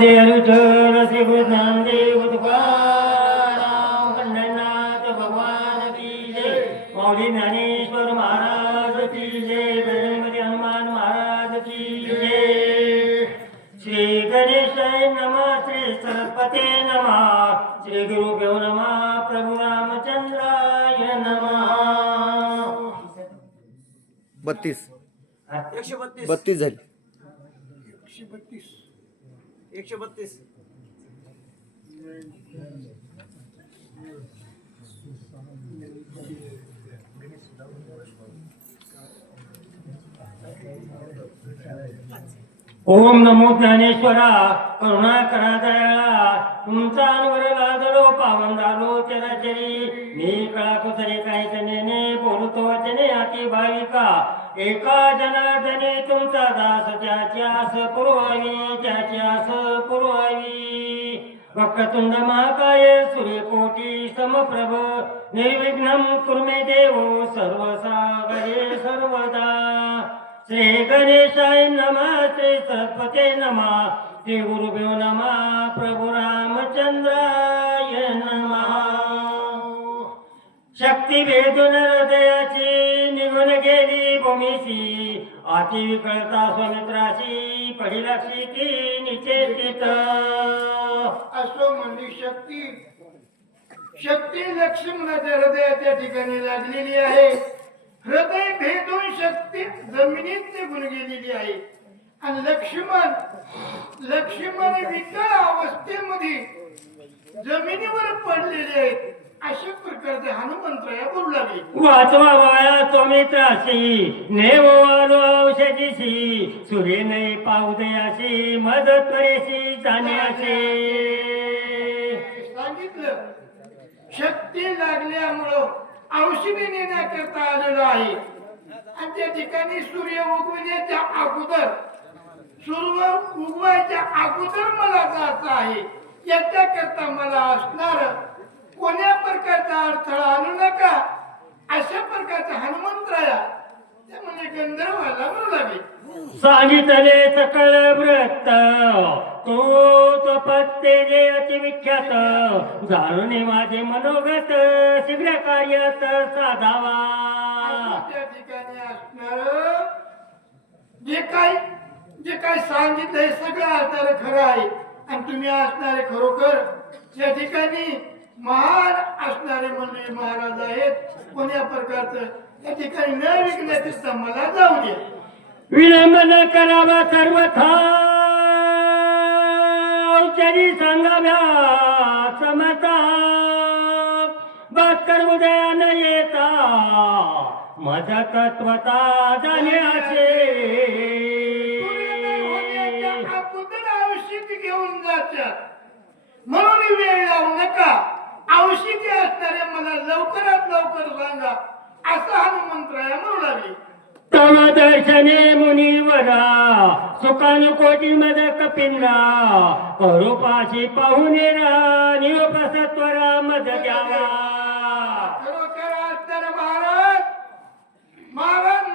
जय विठ्ठल श्री गुरु ज्ञानदेव तुकाराम पंढरनाथ भगवान की जय माऊली ज्ञानेश्वर महाराज की जय गणपती हनुमान महाराज की जय श्री गणेशाय नमः श्री सरस्वती नमः श्री गुरुभ्यो नमः प्रभु रामचंद्राय नमः 32 132 झाली 132 ओम नमो ज्ञानेश्वरा करुणा करा दयाळा तुमचा अनुवर लादलो पावन झालो चराचरी मी कळा कुसरे काही तनेने बोलतो वचने अति भाविका एका जनार्दने तुमचा दास त्याची आस पुरवावी वक्रतुंड महाकाय सूर्यकोटी समप्रभ निर्विघ्नं कुर्मे देव सर्वसागरे सर्वदा श्री गणेशाय नमः श्री सरस्वती नमः श्री गुरुभ्यो नमः प्रभु रामचंद्राय नमः शक्ती भेदून हृदयाची निघून गेली भूमीशी अति विकळता स्वमित्राशी पडी लक्षी ती निचेतित असो म्हणजे शक्ती लक्ष्मणाच्या हृदयाच्या ठिकाणी लागलेली आहे. हृदय भेदून शक्ती जमिनीत निघून गेलेली आहे आणि लक्ष्मण विकळ अवस्थेमध्ये जमिनीवर पडलेले आहेत. अशा प्रकारचे हनुमंतराया बोलू लागले. वाचवा वाया तो मित्राशी नेव आलो औषधीशी सूर्य नाही पाहू दयाशी मदत करेशी जाण्याशी सांगितलं शक्ती लागल्यामुळं औषधी नेण्याकरता आलेलो आहे आणि त्या ठिकाणी सूर्य उगवण्याच्या अगोदर मला जायचं आहे. याच्याकरता मला असणार कोण्या प्रकारचा अडथळा आणू नका. अशा प्रकारचा हनुमंतराया त्यामुळे गंधर्वाला म्हणू लागले. सांगितले सकळ व्रत तो पत्ते जे अति विख्यात जाणून माझे मनोगत शीघ्र कार्यात साधावा. त्या ठिकाणी असणार जे काय सांगितलंय सगळं असणार खरं आहे आणि तुम्ही असणारे खरोखर या ठिकाणी महान असणारे म्हणजे महाराज आहेत. कोण्या प्रकारचं या ठिकाणी न विकण्याचं मला जाऊ द्या. विलंब न करावा सर्वथा औषधी सांगाव्या समता बाकर उदया न येता माझा तत्वता जाण्याचे अगोदर औषध घेऊन जातात म्हणून वेळ लावू नका. औषधी असणारे मला लवकरात लवकर सांगा असं हनुमंतराया म्हणू लागले. तव दर्शने मुनिवरा सुखानुकोटी मद कपिंद्रा करूपाशी पाहुणेरा निवपसत्वरा मद द्यावा. खरोखर असणार महाराज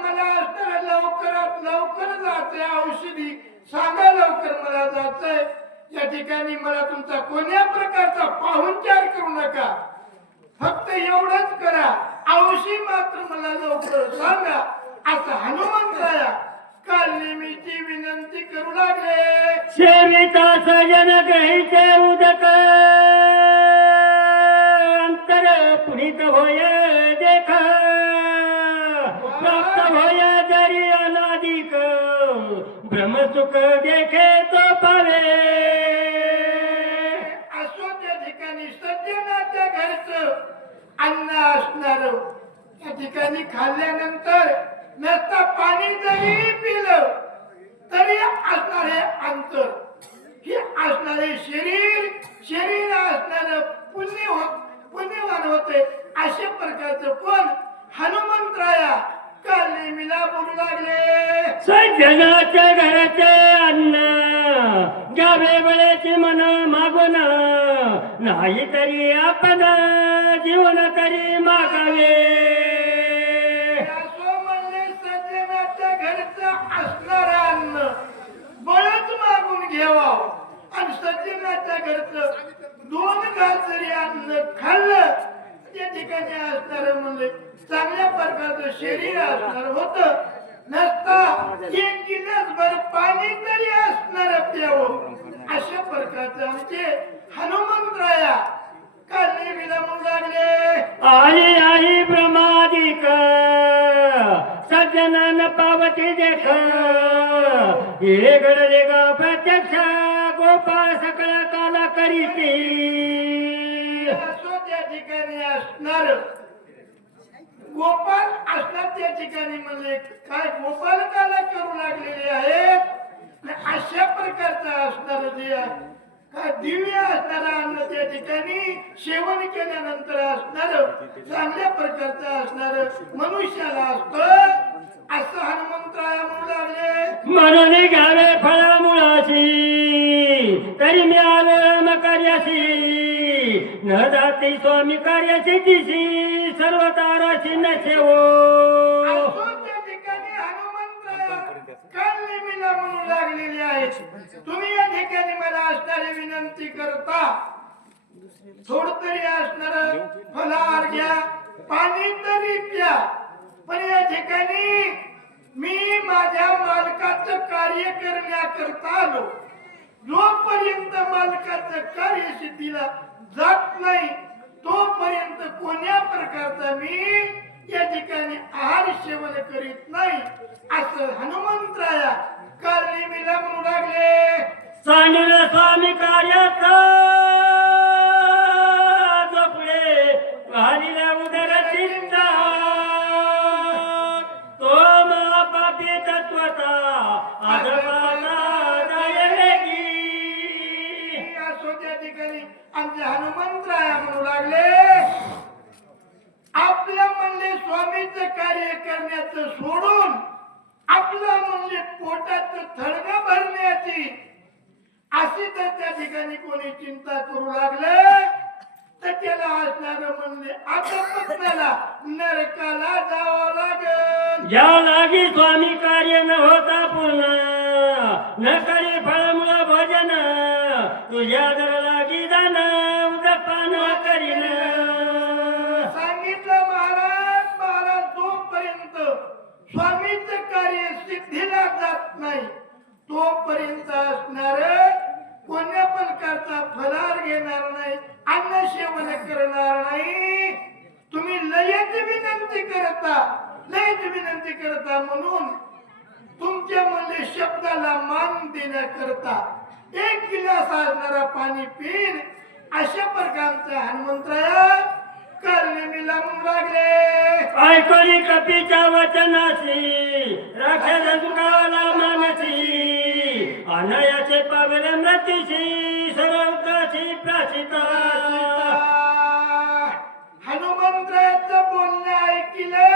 मला असणार लवकरात लवकर जायचंय. औषधी सांगा लवकर मला जायचंय. या ठिकाणी मला तुमचा कोण्या प्रकारचा पाहुणचार करू नका. फक्त एवढंच करा औषधी मात्र मला लवकर सांगा असं हनुमंतराया काल नेहमीची विनंती करू लागले. सेविता सजन ग्रहीचे उदक अंतर पुनीत होय देख प्राप्त होय जरी अनादिक ब्रह्मसुख देखे तो पावे. असो त्या ठिकाणी सज्जनाच्या घरचं अन्न असणार त्या ठिकाणी खाल्ल्यानंतर नुसता पाणी जरी पिलं तरी असणारे अंतर हे असणारे शरीर असणार पुण्यवान होते. अशा प्रकारचं कोण हनुमंतराया काल नेहमीला बोलू लागले. सज्जनाच्या घराचे अन्न घ्यावे वेळेचे मन मागून नाही तरी आपण जीवन तरी मागावे. घरचं असणार अन्न बळच मागून घ्यावा आणि आणि सज्जनाच्या घरचं 2 घास जरी अन्न खाल्लं त्या ठिकाणी असणार म्हणले चांगल्या प्रकारचं शरीर असणार होतं नसता 1 गिलासभर पाणी तरी असणार प्यावं अशा प्रकारचे आमचे हनुमंतराया काल नेहमीला म्हणू लागले आई आई ब्रह्मादिक सज्जनान पावती देख हे घडले ग प्रत्यक्ष गोपाळ सकळ काला करीती असो त्या ठिकाणी असणार गोपाल असणार त्या ठिकाणी म्हणजे काय गोपाल काला करू लागलेले आहेत अशा प्रकारचं असणार जे काय दिव्य असणार अन्न त्या ठिकाणी सेवन केल्यानंतर असणार चांगल्या प्रकारचं असणार मनुष्याला असतं असं हनुमंतराया म्हणू लागले म्हणून घ्यावे फळा मुळाशी तरी मी आलो राम कार्याशी न जाते स्वामी कार्याची दिशी सर्व ताराशी नसेवो असो त्या ठिकाणी हनुमंतराया काल नेहमीला म्हणू लागलेले आहेत तुम्ही या ठिकाणी मला असणारी विनंती करता थोड तरी असणार फलाहार घ्या पाणी तरी प्या पण या ठिकाणी मी माझ्या मालकाचं कार्य करण्याकरता आलो जोपर्यंत मालकाचं कार्य सिद्धीला जात नाही तोपर्यंत कोण्या प्रकारचा मी या ठिकाणी आहार सेवन करीत नाही असं हनुमंतराया काल नेहमीला म्हणू लागले सांगितलं स्वामी कार्याचा जपले घालीला उदर चिंता तो महापापी तत्वता आदपाला जायले की असो त्या ठिकाणी आमचे हनुमंतराया म्हणू लागले आपल्या म्हणले स्वामीचं कार्य करण्याचं सोडून आपलं म्हणजे पोटाचं थडगा भरण्याची अशी तर त्या ठिकाणी कोणी चिंता करू लागलं तर त्याला असणार म्हणले आता नरकाला जावं लागेल या लागी स्वामी कार्य न होता पूर्ण न करे फळमुळ भजन तुझ्या दर लागी जाण उदपान करीन सांगितलं महाराज जोपर्यंत स्वामीचं कार्य सिद्धीला जात नाही तोपर्यंत असणार कोण्या प्रकारचा फलाहार घेणार नाही अन्न सेवन करणार नाही तुम्ही लयच विनंती करता म्हणून तुमच्या म्हणले शब्दाला मान देण्याकरता 1 गिलास असणारा पाणी पिन अशा प्रकारचा हनुमंतराया काल नेहमीला म्हणू लागले ऐकली कपीच्या वचनाशी राखेल दुखाला मानसी अनयाचे पावले मृत्यूशी सरळताची प्राचिता हनुमंतरायाचं बोलणं ऐकलं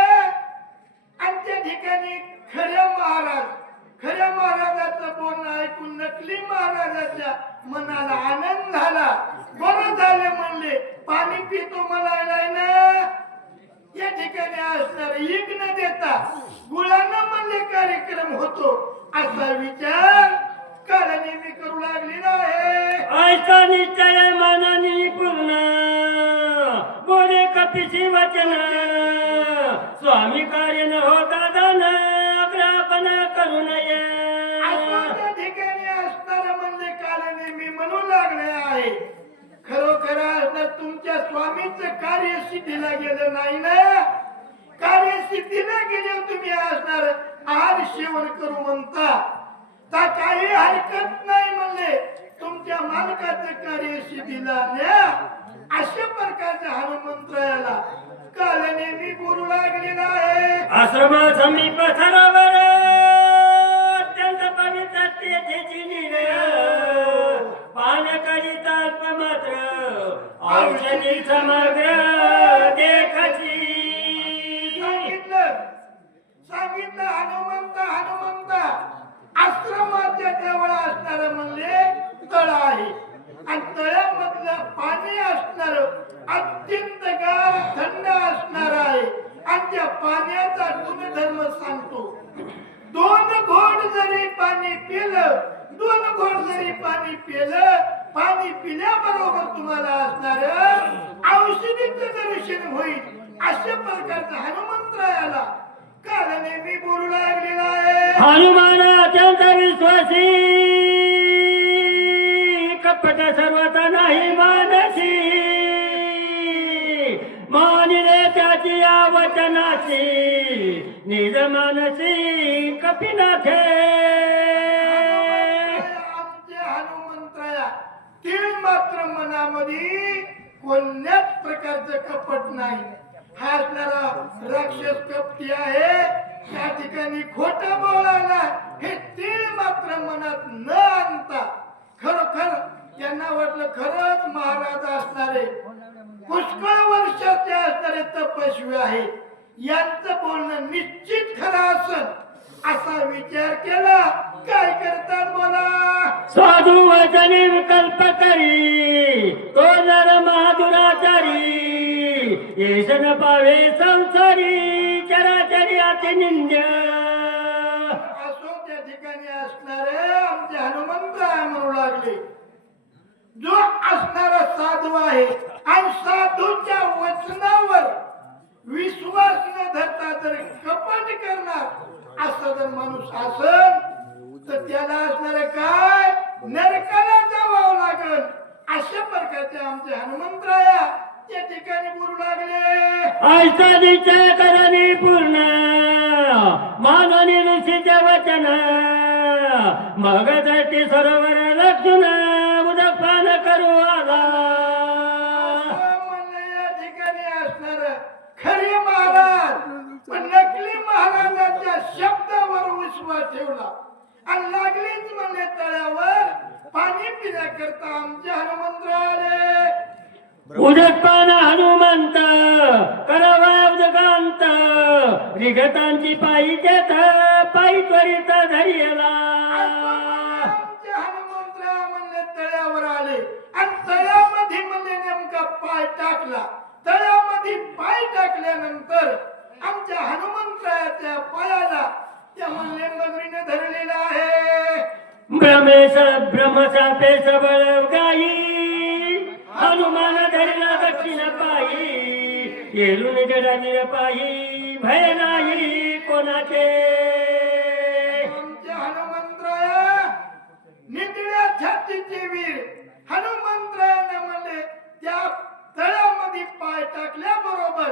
आणि त्या ठिकाणी खऱ्या महाराजाचं बोलणं ऐकून नकली महाराजाच्या मनाला आनंद झाला बरं झालं म्हणले पाणी पितो म्हणायला ना या ठिकाणी असणार एक न देता गुळानं म्हणले कार्यक्रम होतो असा विचार काल नेहमी करू लागलेला आहे ऐका निश्चय मनानी पूर्ण बोले कपीची वचन स्वामी कार्य न होता दान अग्रापन करू नये त्या ठिकाणी असणारा म्हणजे काल नेहमी म्हणू लागले आहे खरोखर असणार तुमच्या स्वामीचं कार्य सिद्धीला गेलं नाही ना कार्य सिद्धीला गेल्यावर तुम्ही असणार आहार सेवन करू म्हणता तर काही हरकत नाही म्हणले तुमच्या मालकाचं कार्य सिद्धीला न्या अशा प्रकारच्या हनुमंतरायाला काल नेहमी बोलू लागलेला आहे आश्रम समीप सरोवर अत्यंत पवित्र तेथेची नीर पान करिता अल्प मात्र औषधी समग्र देखची सांगितलं हनुमंता आश्रमाच्या जवळ असणार म्हणले तळ आहे आणि तळ्यामधलं पाणी असणार अत्यंत गार थंड असणार आहे आणि त्या पाण्याचा गुणधर्म सांगतो 2 घोट जरी पाणी पिलं पाणी पिल्याबरोबर तुम्हाला असणार औषधीचं दर्शन होईल अशा प्रकारचा हनुमंतरायाला काल नेहमी बोलू लागलेला आहे. हनुमान अत्यंत विश्वासी, कपट सर्वता नाही मानसी, मानिले त्याची या वचनाची, निज मानसी कपिनाथे. आमचे हनुमंतराया तीळ मात्र मनामध्ये कोणत्याच प्रकारचं कपट नाही. हा असणारा राक्षस कपटी आहे, त्या ठिकाणी खोटं बोलायला हे तीळ मात्र मनात न आणता खरोखर त्यांना वाटलं खरंच महाराज असणारे पुष्कळ वर्षाचे असणारे तपस्वी आहेत, यांचं बोलणं निश्चित खरं असेल असा विचार केला. काय करतात बोला. साधू वचनी विकल्प करी, तो नर महादुराचारी, येश न पावे संसारी, चराचरी अति निंद्य. असो त्या ठिकाणी असणारे आमचे हनुमंतराय म्हणू लागले, जो असणारा साधू आहे आणि साधूच्या वचनावर विश्वास न धरता जर कपट करणार असा जर माणूस असेल तर त्याला असणारे काय नरकाला जावं लागल. अशा प्रकारचे आमचे हनुमंतराया त्या ठिकाणी बोलू लागले. ऐसा निश्चय करणी पूर्ण, माननी ऋषीचे वचन, मग दृष्टी सरोवर लक्षण, उदक पान करू आला. म्हणणं या ठिकाणी असणार खरे महाराज पण नकली महाराजांच्या शब्दावर विश्वास ठेवला आणि लागलीच म्हणले तळ्यावर पाणी पिण्याकरता आमच्या हनुमंतराले. उदकपान हनुमंत करावा उदकांत, रिगतांची पायी देत, पायी त्वरित धरियला. आमच्या हनुमंतरा म्हणले तळ्यावर आले आणि तळ्यामध्ये म्हणले नेमका पाय टाकला. तळ्यामध्ये पाय टाकल्यानंतर आमच्या हनुमंतरायाच्या पायाला त्या म्हणले मगरीने धरलेला आहे. ब्रह्मेश ब्रह्मचापे सबळ गाई, हनुमान धरला दक्षिण पायी, येरून जडाजीर पायी, भय नाही कोणाचे. आमच्या हनुमंतराया नितळ्या छातीचे वीर हनुमंतरायाने म्हणले त्या तळ्यामध्ये पाय टाकल्याबरोबर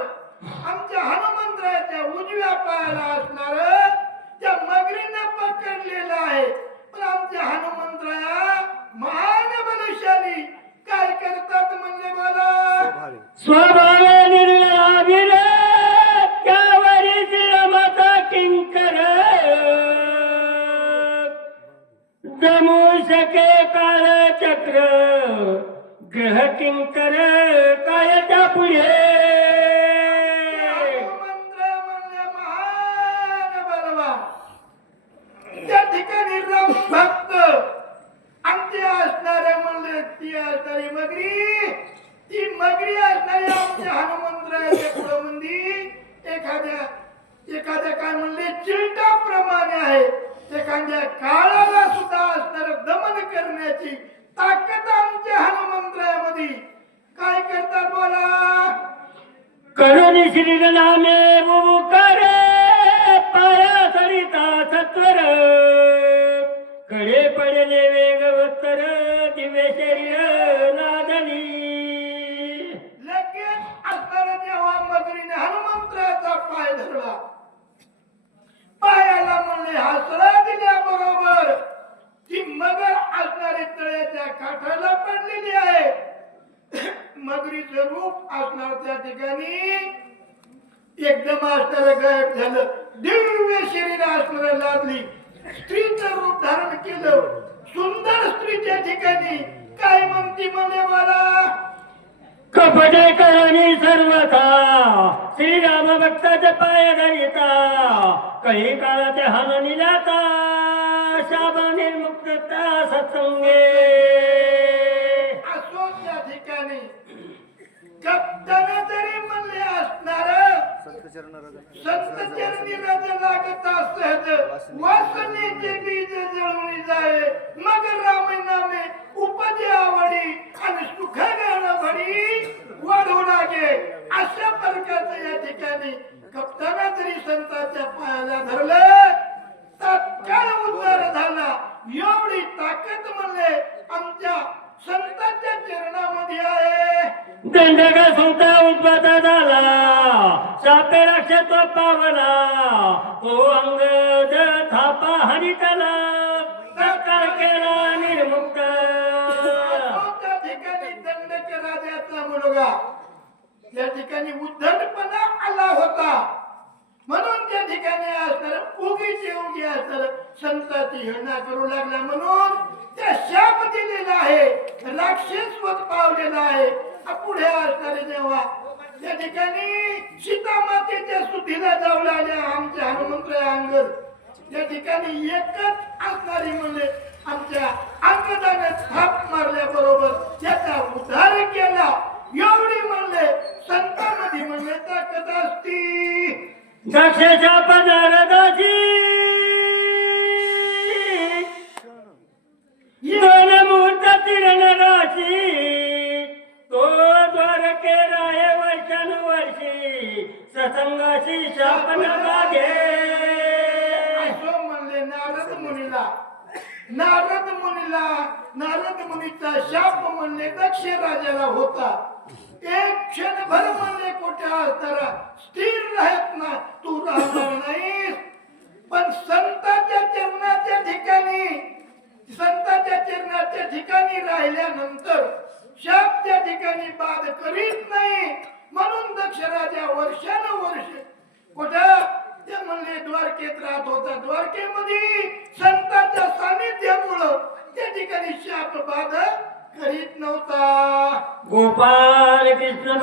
आमच्या हनुमंतरायाच्या उजव्या पायाला असणार त्या मगरीने पकडलेलं आहे. पण आमच्या हनुमंतराया महान बलशाली काय करतात म्हणले मला. स्वभाव निर्मला वीर, त्यावरी श्रीरामाचा किंकर, जमू शके काळ चक्र, ग्रह किंकर कायच्या पुढे. हनुमंतराय म्हणले महान बलवान त्या ठिकाणी राम भक्त आमचे असणारे म्हणले ती असणारी मगरी असणारी आमच्या हनुमंतरायाच्या पुढे एखाद्या काय म्हणले चिलटाप्रमाणे आहे. एखाद्या काळाला सुद्धा असणार दमन करण्याची ताकद आमच्या हनुमंतरायामध्ये. काय करतात बोला. करुणी श्री नामे बुकर, पाया सरिता सत्वर, कडे पडले वेगवत्तर, दिव्य शरीर नादनी. लगेच असताना जेव्हा मगरीने हनुमंतरायाचा पाय धरला, पायाला म्हणले हसरा दिल्याबरोबर ती मगर असणारी तळ्याच्या काठाला पडलेली आहे. मगरीचं रूप असणार त्या ठिकाणी एकदम असणार गायब झालं. दिव्य शरीर असणार लादली, स्त्रीचं रूप धारण केलं. सुंदर स्त्रीच्या ठिकाणी काय म्हणती म्हणे मला. कपटे करणी सर्वथा, श्रीराम भक्ताचे पाय धरिता, काही काळाचे हानी जाता, शाप निर्मुक्तता सत्संगे. असो त्या ठिकाणी कप्तान जरी म्हणले असणार संत चरणी रज लागता सहज, वासनेचे बीज जळून जाए, मग राम नामे उपजे दंडक सुता उद्भता झाला शापे रक्षेत पावला तो अंगद थापा हरितला प्रकार केला निर्मुक्त त्या ठिकाणी दंडक राजाचा मुलगा त्या ठिकाणी उद्धटपणा आला होता म्हणून त्या ठिकाणी असणार उगीचे उगी असणार संताची हिरणा करू लागला म्हणून त्या शाप दिलेला आहे राक्षसवत पावलेला आहे पुढे असणारे जेव्हा त्या ठिकाणी सीता मातेच्या स्तुतीला जाऊ लागल्या आमच्या हनुमंत अंगद त्या ठिकाणी एकच असणारी म्हणजे आमच्या अंगदाने थाप मारल्याबरोबर त्याचा उद्धार केला एवढी म्हणले संतांमध्ये म्हणले ताकद असती दक्षच्या पदार्थाची दोन मुहूर्त तिरणराची तो द्वारके राय वर्षानुवर्षी सत्संगाची शापन लागे असं म्हणले नारद मुनीचा शाप म्हणले दक्ष राजाला होता एक क्षणभर म्हणले कुठे असताना स्थिर राहत ना तू राहणार नाहीस पण संतांच्या ठिकाणी राहिल्यानंतर शाप त्या ठिकाणी बाद करीत नाही म्हणून दक्ष राजा वर्षानुवर्ष कुठं ते म्हणले द्वारकेत राहत होता द्वारकेमध्ये संतांच्या सानिध्यामुळं त्या ठिकाणी शाप बाद करीत नव्हता गोपाल कृष्ण